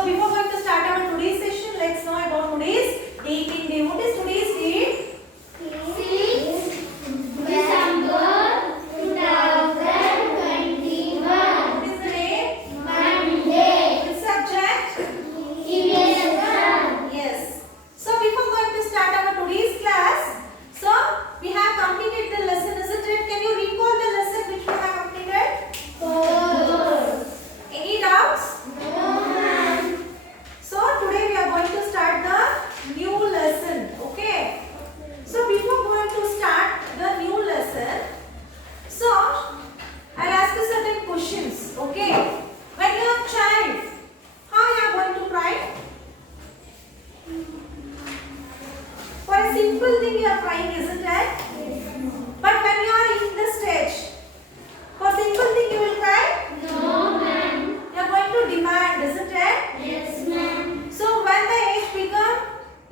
So before going to start our today's session, let's know about today's dating day. What is today's date? 6 December 2021. What is the day? Monday. Which subject? EVS. Yes. So before going to start our today's class, so we have completed the lesson, isn't it? Can you recall the lesson which we have completed? 4. Any doubts? No, ma'am. So today we are going to start the new lesson. Okay. So before going to start the new lesson, so I'll ask you certain questions. Okay. When you are a child, how you are going to cry? For a simple thing you are crying, isn't it? But when you are in the stage, for simple thing you will cry? No, ma'am. You are going to demand, isn't it? Yes, ma'am. So when the age become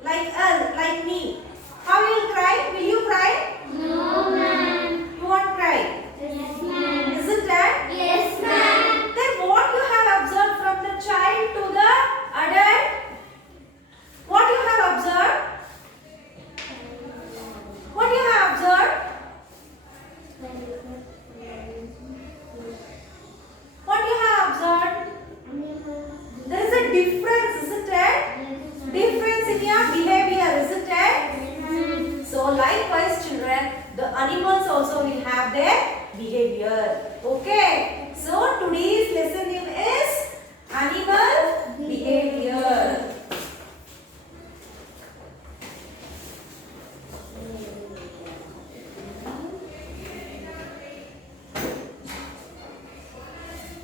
like us, like me, how you will cry? Will you cry? No, ma'am. You won't cry. Yes, ma'am. Isn't that? Yes, ma'am. Then what you have observed from the child to the adult? What you have observed? What you have observed? What you have observed? There is a difference, isn't it? Difference in your behavior, isn't it? So likewise children, the animals also will have their behavior. Okay. So today's lesson name is animal behavior.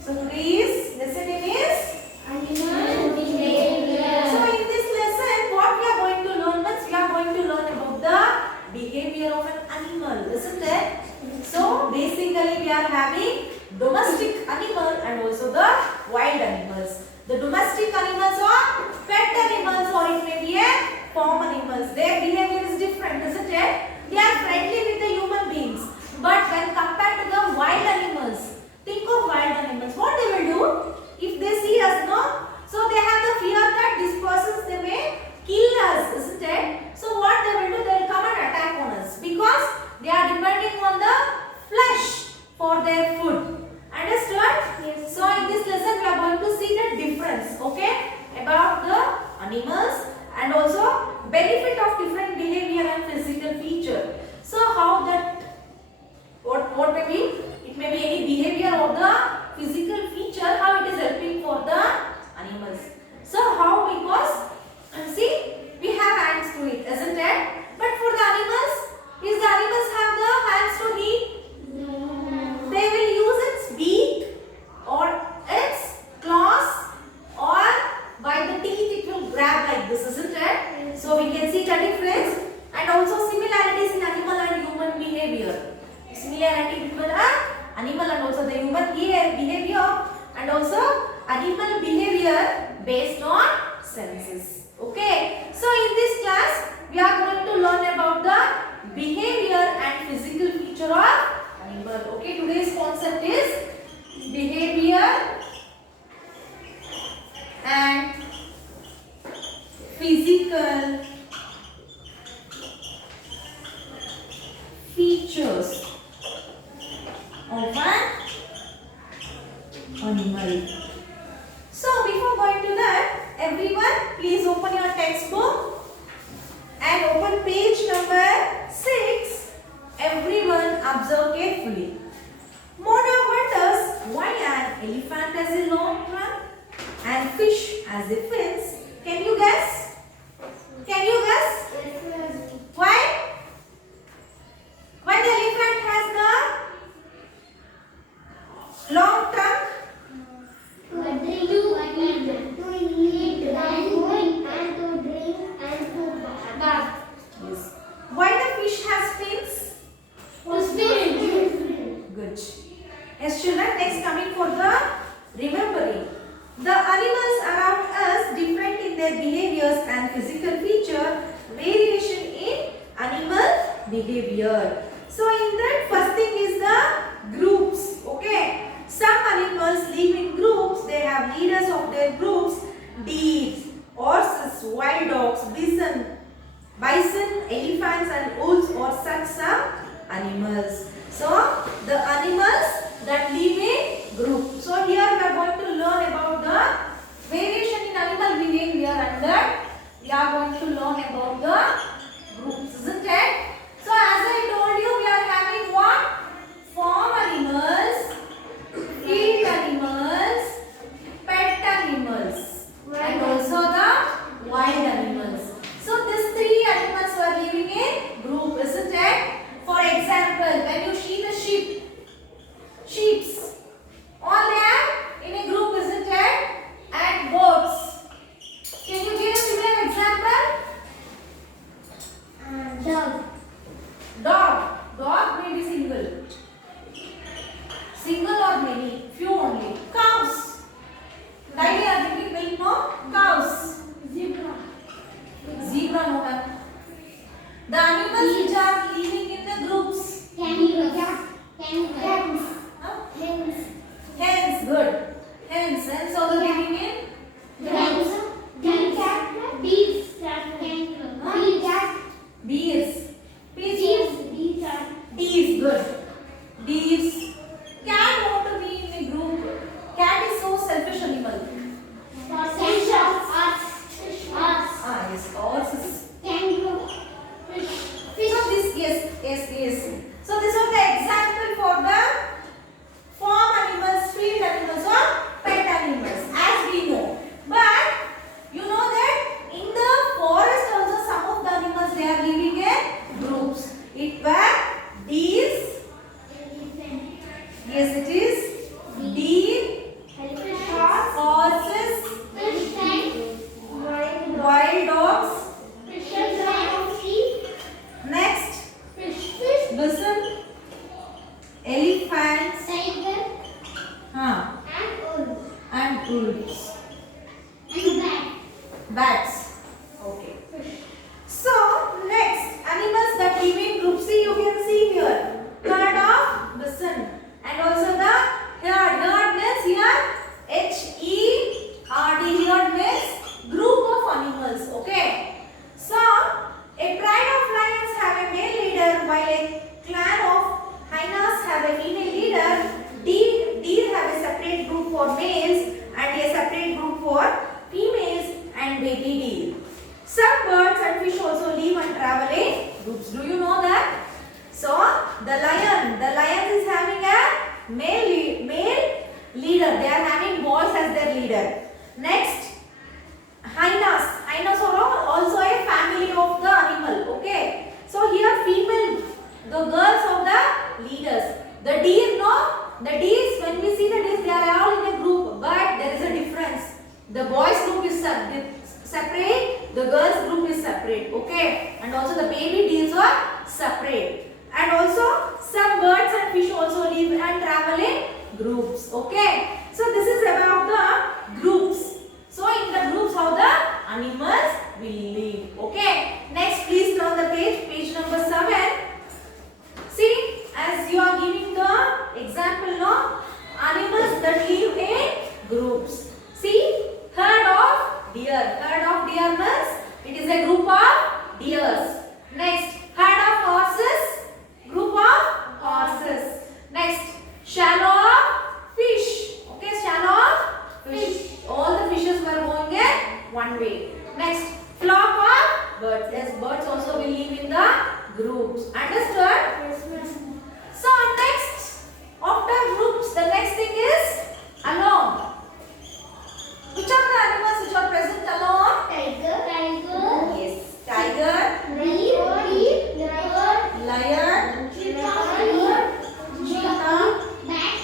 So today's lesson name is. Animal behavior. So in this lesson, what we are going to learn means we are going to learn about the behavior of an animal, isn't it? So basically we are having domestic animal and also the wild animals. The domestic animals are pet animals or it may be a farm animals. Their behavior is different, isn't it? They are friendly with the human beings. But when compared to the wild animals, think of wild animals. What they will do if they see us, no? So they have the fear that these persons they may kill us, isn't it? So what they will do, they will come and attack on us because they are depending on the flesh for their food. Understood? Yes. So in this lesson we are going to see the difference, okay, about the animals and also benefit of different behavior and physical feature. So how that what may be? It may be any behavior of the physical feature, how it is helping for the animals. So how, because see we have hands to eat, isn't it? But for the animals, is the animals have the hands to eat? No. They will use its beak or its claws or by the teeth it will grab like this, isn't it? So we can see the difference and also similarities in animal and human behavior. Similarity between an animal and also the human behavior and also animal behavior based on senses. Okay. So in this class we are going to learn about the behavior and physical feature of animal. Okay. Today's concept is behavior and physical features of an animal. So before going to that, everyone please open your textbook and open page number 6. Everyone observe carefully. Mona wonders why an elephant has a long trunk and fish has a fins. Can you guess? Can you guess? Why? Why the elephant has the long trunk? What they do? To eat and to drink and to bath. Yes. Why the fish has fins? To swim. Good. Yes, children, next coming for the remembering. The animals around us different in their behaviors and physical feature, variation in animal behavior. So in that first thing is the groups. Okay. Some animals live in groups. They have leaders of their groups. deer, horses, wild dogs, bison, elephants and wolves or such some animals. So the animals that live in group. So here we are going to learn about the variation in animal behavior and then we are going to learn about the groups, isn't it? So as I told you, we are having what? Farm animals, field animals, pet animals and also the wild animals. So these three animals were living in group, isn't it? For example, when you see the sheeps, all they are in a group, isn't it? And goats. Can you give a similar example? Dog. Dog may be single. Single or many, few only. Cows. Daily are drinking milk, no? Cows. Zebra. Zebra, no ma'am. The animals which are living in the groups. Kangaroo. Hens. Huh? Hens. Hens, good. Hens. Hens also living in Hens. Bees. Bees. Kangaroo. bees. Bees. Bees are Deers, good. Deers. Cat want to be in a group. Cat is so selfish animal. Ah, yes, horses. Kangaroo. Fish. So this, yes. So this was the example for the farm animals, field animals or pet animals as we know. But you know that in the forest also some of the animals they are living in groups. It were deers. Yes, it is. Deer, horses, wild dogs. Next, listen, elephants, and wolves, bats. Okay. So next, animals that live in groups. See, you can see here, herd of bison, and also the herd. Herd means here HERD. Herd means group of animals. Okay. So a pride of lions have a male leader, while a clan of hyenas have a female leader. Deer have a separate group for males and a separate group for females and baby deer. Some birds and fish also live and travel in groups. Do you know that? So the lion is having a male leader. They are having boys as their leader. Next, hyenas are also a family of the animal. Okay. So here female, the girls of the leaders. The deer, no? The deers, when we see the deers, they are all in a group, but there is a difference. The boys group is separate, the girls group is separate. Okay. And also the baby deers are separate. And also some birds and fish also live and travel in groups. Okay. So this is about the groups. So in the groups how the animals will live. Okay. Next, please turn the page number 7. See, as you are giving the example now, animals that live in groups. See, herd of deer. Herd of deer means it is a group of deers. Next, herd of horses. Group of horses. Next, shallow of fish. Okay, shallow of fish. All the fishes were going in one way. Next, flock of birds. Yes, birds also will live in the groups. Understood? So next, after groups, the next thing is alone. Which are the animals which are present alone? Tiger. Yes, tiger, Deer. lion, cheetah, Bat.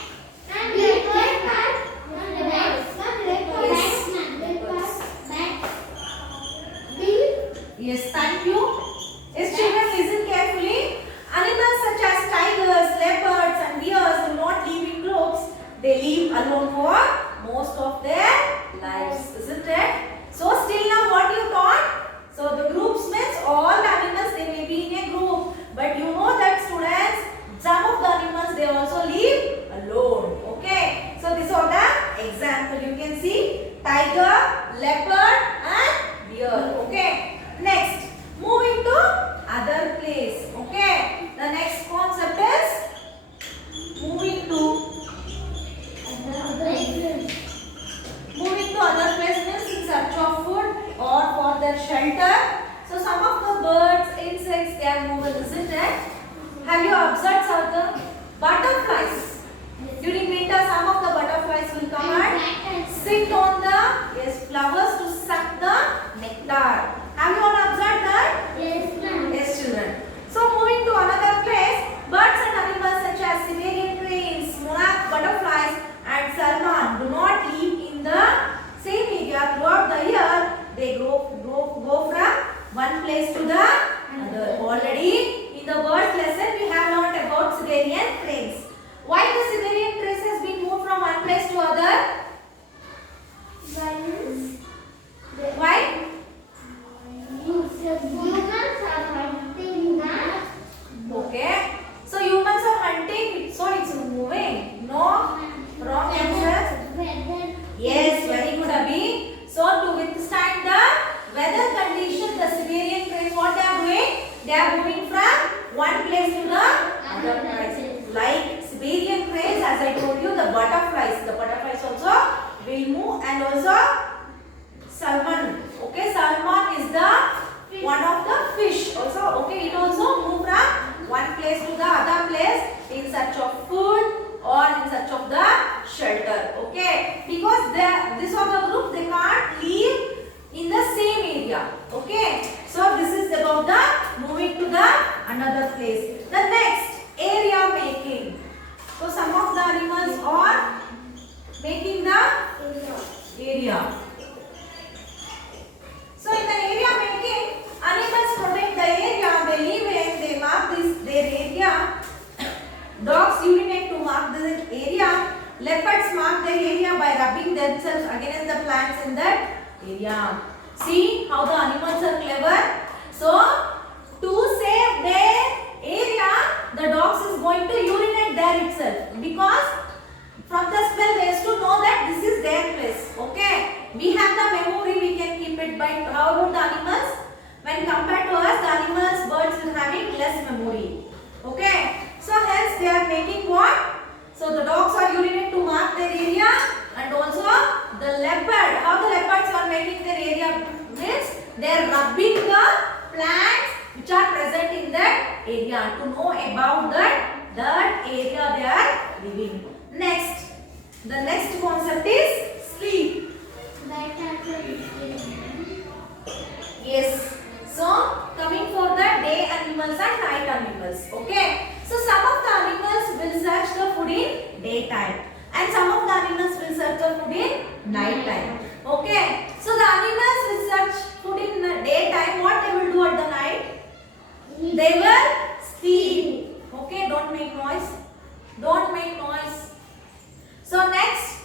yes, thank you. Yes, children, listen carefully. Animals such as tigers, leopards and deers do not live in groups. They live alone for most of their lives, isn't it? So still now what you thought? So the groups means all the animals they may be in a group. But you know that students, some of the animals they also live alone. Okay. So these are the example. You can see tiger, leopard, their shelter. So some of the birds, insects, they are moving, isn't it? Have you observed some of the butterflies? During winter, some of the butterflies will come and sit on the flowers to suck the nectar. Have you all observed that? Yes, ma'am. Yes, children. So moving to another place, birds and animals such as Siberian cranes, monarch butterflies, and salmon do not live in the same area throughout the year. They go from one place to the other. Already in the birds lesson we have learnt about Siberian cranes. Why the Siberian cranes has been moved from one place to other? Why? Humans are hunting that. Okay. So humans are hunting, so it's moving. No? Wrong answer. Yes, very good, Abhi. So to withstand the weather condition, the Siberian cranes, what they are doing? They are moving from one place to the other place. Like Siberian cranes, as I told you, the butterflies also will move, and also salmon. Okay, salmon is the one of the fish. Also, okay, it also move from one place to the other place in search of food or in search of the shelter. Okay, because this of the group, they can't live in the same area. Okay, so this is about the moving to the another place. The next, area making. So some of the animals are making the area. So in the area making, animals protect the area they live in. They mark their area. Dogs urinate to mark the area. Leopards mark their area by rubbing themselves against the plants in that area. See how the animals are clever. So to save their area, the dogs is going to urinate there itself, because from the smell they used to know that this is their place. Okay, we have the memory, we can keep it. But how about the animals? When compared to us, the animals, birds will having less memory. Okay, so hence they are making what? So the dogs are urinate to mark their area, and also the leopard. How the leopards are making their area means they are rubbing the plants which are present in that area to know about that area they are living. Next, the next concept is sleep. Yes. So coming for the day animals and night animals. Okay. So some of the animals will search the food in daytime, and some of the animals will search the food in night time. Okay. So the animals will search food in the daytime. What they will do at the night? They will sleep. Okay. Don't make noise. Don't make noise. So next,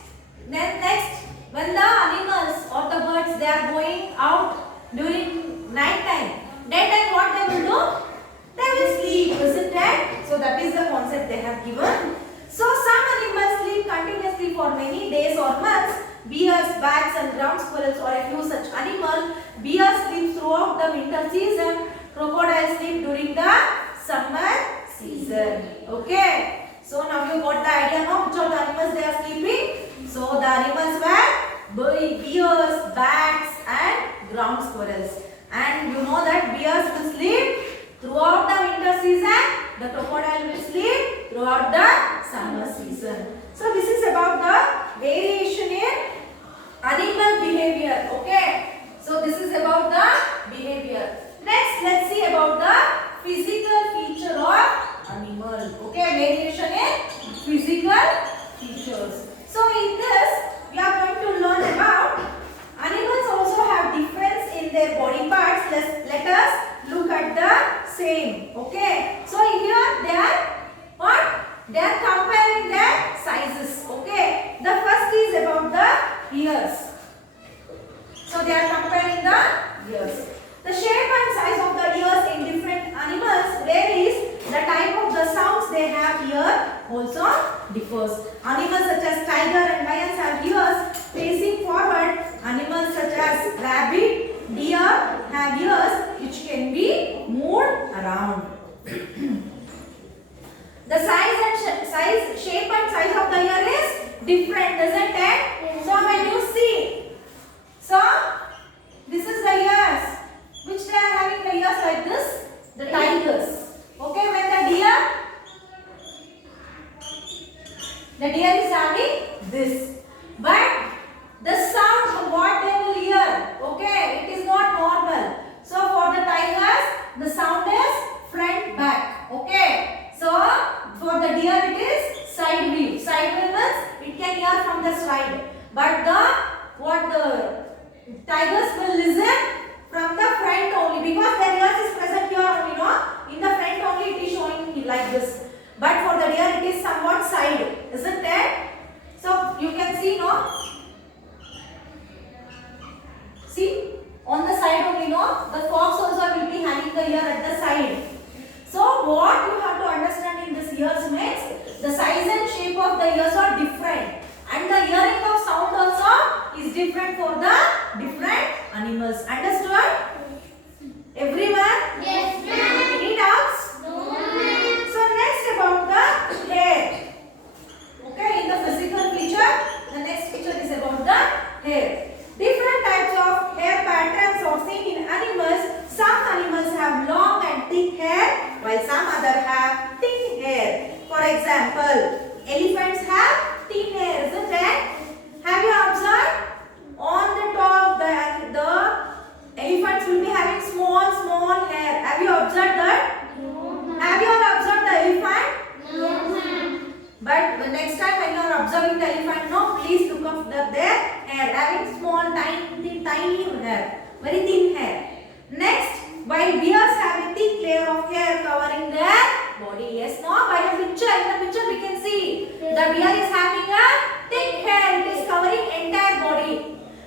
when the animals or the birds, they are going out during night time. Daytime, what they will do? They will sleep, isn't it? So that is the concept they have given. So some animals sleep continuously for many days or months. Bears, bats and ground squirrels are a few such animals. Bears sleep throughout the winter season. Crocodiles sleep during the summer season. Okay. So now you got the idea now which of the animals they are sleeping. So the animals were bears, bats and ground squirrels. And you know that bears will sleep throughout the winter season. The crocodile will sleep throughout the summer season. So this is about the variation in animal behavior. Okay. So this is about the behavior. Next, let's see about the physical feature of animal. Okay, variation in physical features. So in this, we are going to learn about animals also have difference in their body parts. Let us look at the same. Okay. So here they are what? They are comparing their sizes. Okay. The first is about the ears. So they are comparing the ears. The shape and size of the ears in different animals varies. The type of the sounds they have here also differs. Animals such as tiger and lions have ears facing forward. Animals such as rabbit, deer have ears which can be moved around. The shape and size of the ear is different, isn't it? So when you see, so this is the ears. we know the fox also will be having the ear at the side. So what you have to understand in this ears means the size and shape of the ears are different, and the hearing of sound also is different for the different animals. Understood? Everyone? Yes, ma'am. Any doubts? No, ma'am. So next about the hair. Okay, in the physical feature, the next feature is about the hair. Different types of hair patterns are seen in animals. Some animals have long and thick hair, while some other have thin hair. For example, elephants have thin hair, isn't it? Have you observed? On the top, the elephants will be having small hair. Have you observed that? No, ma'am. Have you all observed the elephant? No, ma'am. But the next time when you are observing the elephant, no, please look up their hair, having small, tiny hair, very thin hair. Next, while bears have a thick layer of hair covering their body. Yes, no, by the picture, in the picture we can see the bear is having a thick hair, it is covering entire body.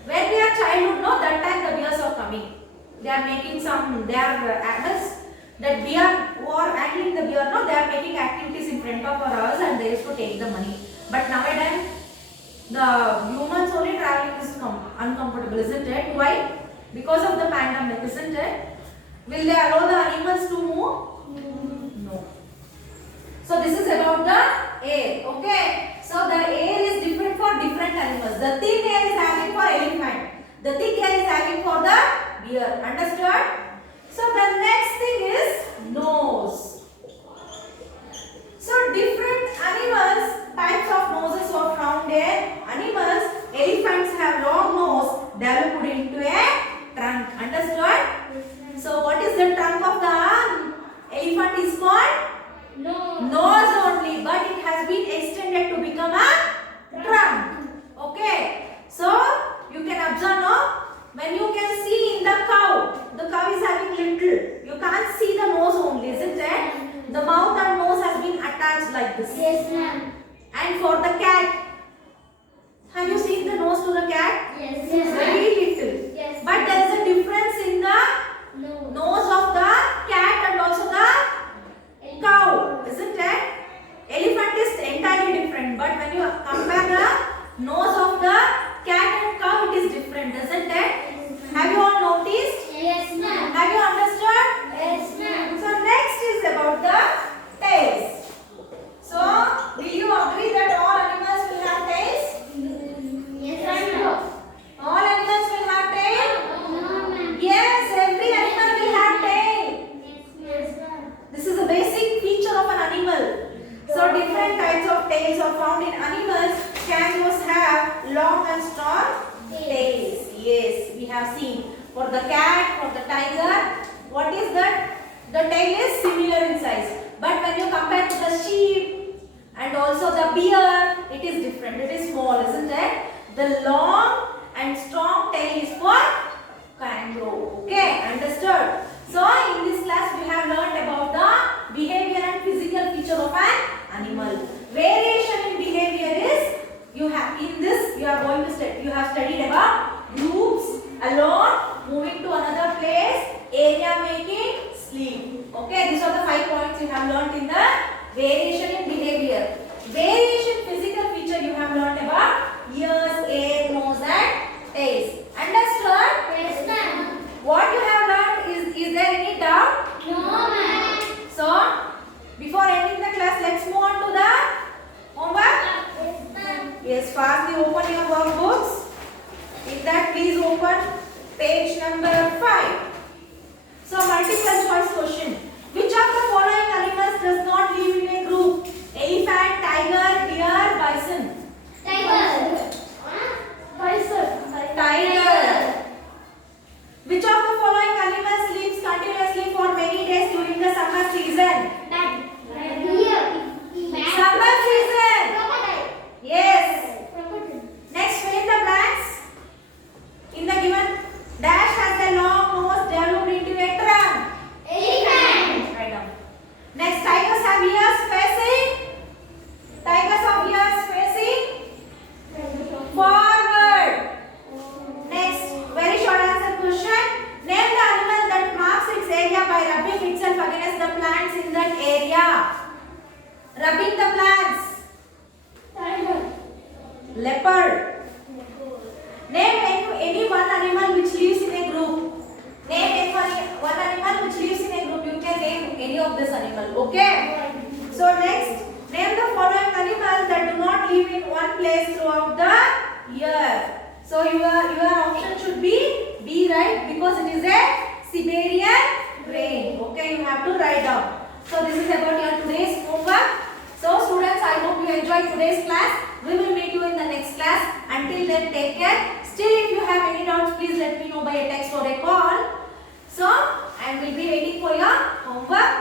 When we are childhood, no, that time the bears are coming. They are making some, they are animals. That bear who are handling the bear, no, they are making activities in front of our house and they used to take the money. But nowadays, the humans only traveling is uncomfortable, isn't it? Why? Because of the pandemic, isn't it? Will they allow the animals to move? No. So this is about the air, okay? So the air is different for different animals. The thin air is having for elephant. The thick air is having for the bear. Understood? So the next thing is nose. So different animals, types of noses are found in animals. Elephants have long nose developed into a trunk. Understood? So what is the trunk of the elephant is called? No. Nose only, but it has been extended to become a trunk. Okay. So you can observe now. When you can see in the cow is having little. You can't see the nose only, isn't it? The mouth and nose has been attached like this. Yes, ma'am. And for the cat, have you seen the nose to the cat? Yes, Very little. Yes. But there is a difference in the No. nose of the cat and also the cow, isn't it? Elephant is entirely different, but when you compare the nose of the cat and cow, it is different, isn't it? Have you all noticed? Yes, ma'am. Have you understood? Yes, ma'am. So next is about the tails. So will you agree that all animals will have tails? Yes, ma'am. All animals will have tail? No, ma'am. Yes, every animal will have tail. Yes, ma'am. This is a basic feature of an animal. So different types of tails are found in animals. Kangaroos have long and strong tails. Yes, we have seen. For the cat, for the tiger, what is that? The tail is similar in size. But when you compare to the sheep and also the bear, it is different. It is small, isn't it? The long and strong tail is for kangaroo. Okay, understood? So in this class we have learned about the behavior and physical feature of an animal. Variation in behavior is you have in this you are going to study. You have studied about groups, alone, moving to another place, area making, sleep. Okay, these are the 5 points you have learned in the variation in behavior. Variation physical feature you have learned about ears, hair, nose and tails. Understood? Yes, ma'am. What you have learned is there any doubt? No, ma'am. So, before ending the class, let's move on to the homework. Yes, ma'am. Yes, fastly open your workbooks. In that, please open page number 5. So, multiple choice question. Which of the following animals does not live in a group? Elephant, tiger, deer, bison. Tiger. of this animal. Okay. So next, name the following animals that do not live in one place throughout the year. So your option should be B, right? Because it is a Siberian crane. Okay, you have to write down. So this is about your today's homework. So students, I hope you enjoyed today's class. We will meet you in the next class. Until then, take care. Still, if you have any doubts, please let me know by a text or a call. So, I will be waiting for your homework.